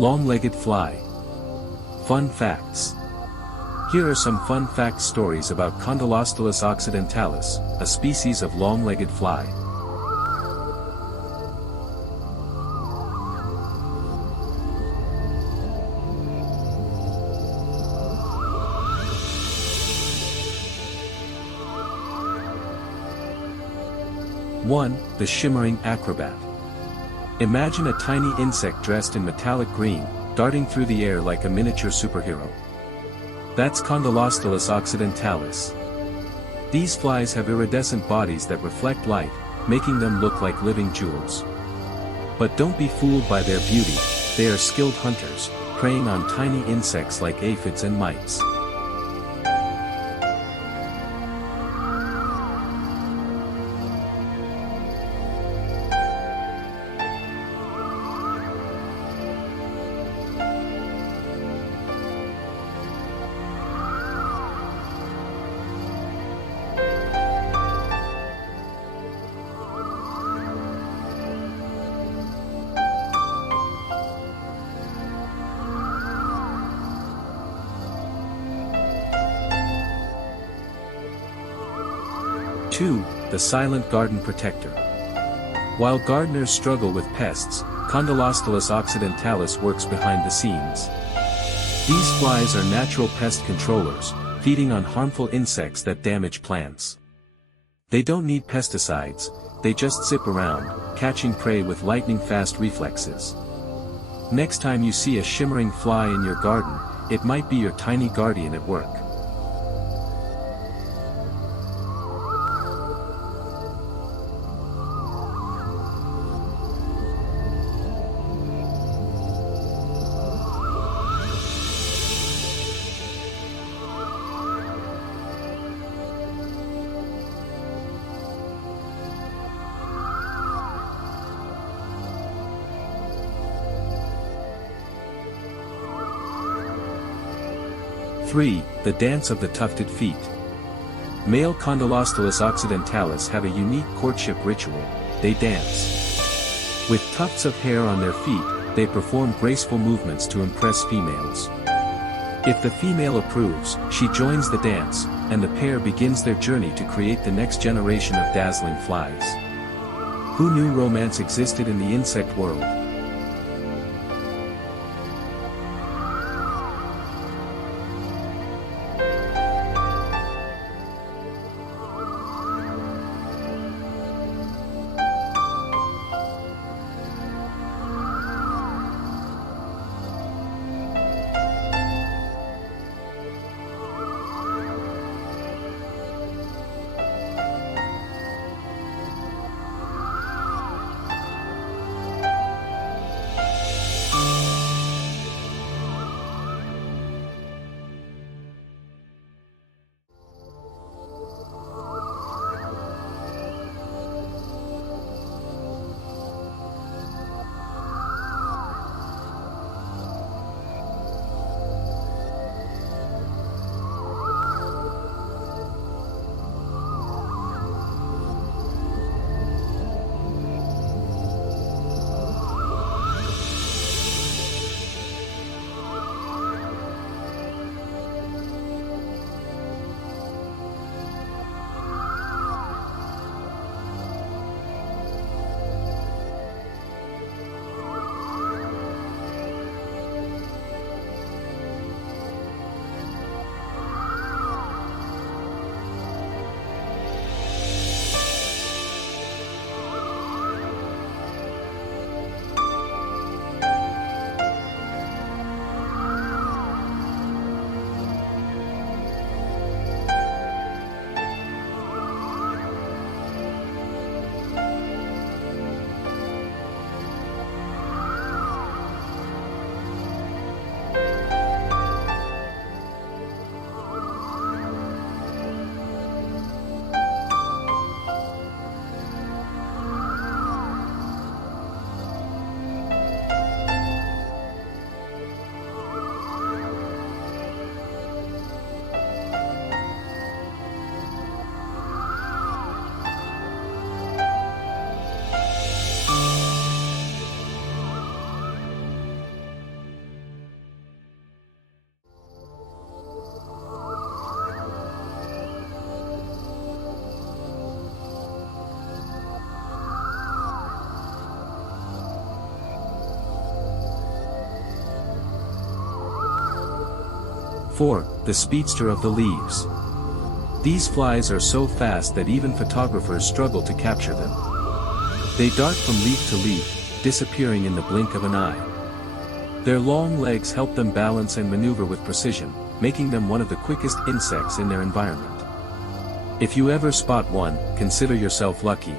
Long-legged fly. Fun facts. Here are some fun fact stories about Condylostylus occidentalis, a species of long-legged fly. One, the Shimmering Acrobat. Imagine a tiny insect dressed in metallic green, darting through the air like a miniature superhero. That's Condylostylus occidentalis. These flies have iridescent bodies that reflect light, making them look like living jewels. But don't be fooled by their beauty, they are skilled hunters, preying on tiny insects like aphids and mites. 2. The silent garden protector. While gardeners struggle with pests, Condylostylus occidentalis works behind the scenes. These flies are natural pest controllers, feeding on harmful insects that damage plants. They don't need pesticides, they just zip around, catching prey with lightning-fast reflexes. Next time you see a shimmering fly in your garden, it might be your tiny guardian at work. Three, the dance of the tufted feet. Male Condylostylus occidentalis have a unique courtship ritual, they dance. With tufts of hair on their feet, they perform graceful movements to impress females. If the female approves, she joins the dance, and the pair begins their journey to create the next generation of dazzling flies. Who knew romance existed in the insect world? 4. The speedster of the leaves. These flies are so fast that even photographers struggle to capture them. They dart from leaf to leaf, disappearing in the blink of an eye. Their long legs help them balance and maneuver with precision, making them one of the quickest insects in their environment. If you ever spot one, consider yourself lucky.